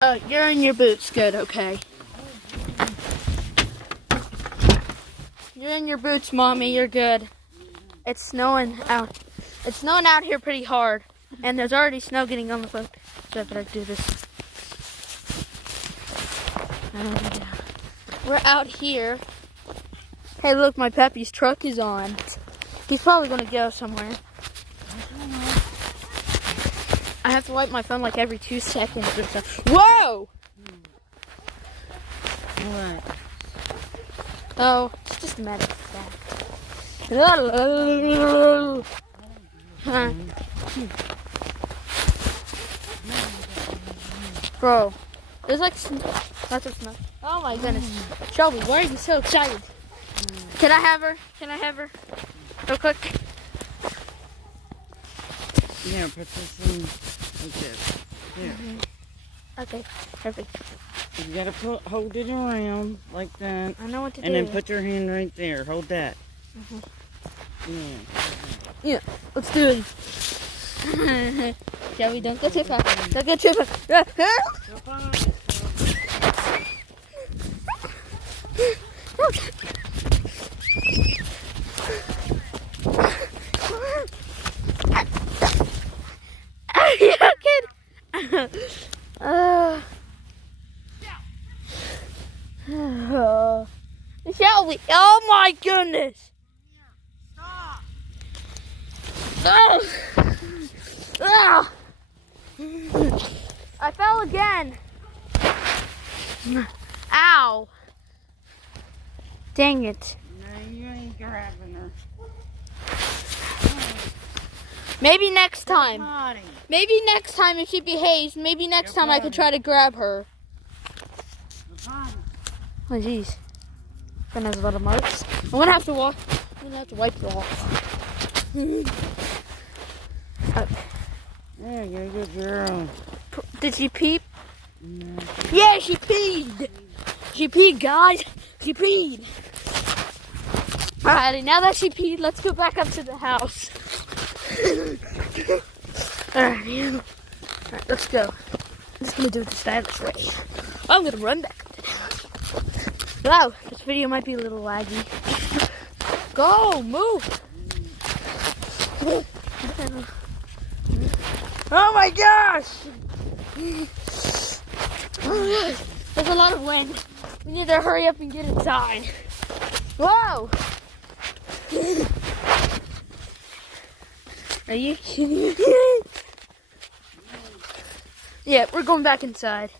You're in your boots. Good, okay. You're in your boots, Mommy. You're good. It's snowing out. It's snowing out here pretty hard. And there's already snow getting on the boat. So I better do this. We're out here. Hey, look, my Peppy's truck is on. He's probably going to go somewhere. I have to wipe my phone like every 2 seconds or so. Whoa! What? Oh, it's just a matter of fact. Bro, there's like lots of snow. Oh my goodness. Shelby, why are you so excited? Can I have her? Can I have her? Real quick. Yeah, put this in like this. There. Okay, perfect. You gotta hold it around like that. I know what to do. And then put your hand right there. Hold that. Yeah, let's do it. Shelby, don't go too far. Don't go too far. You kid. Shelby, oh my goodness. Stop. Ah. I fell again. Ow. Dang it. No, you ain't grabbing her. Maybe next time. Potty. Maybe next time if she behaves, maybe next time I could try to grab her. Oh jeez. Gonna have a lot of marks. I'm gonna have to walk. I'm gonna have to wipe it off. Okay. There you go, good girl. Did she pee? No. Yeah, she peed. She peed, guys. She peed. Alrighty, now that she peed, let's go back up to the house. Alright, let's go. I'm just gonna do it the stylish way. I'm gonna run back up to the house. Wow, this video might be a little laggy. Go, move. Oh my gosh! Oh, there's a lot of wind. We need to hurry up and get inside. Whoa! Are you kidding me? Yeah, we're going back inside.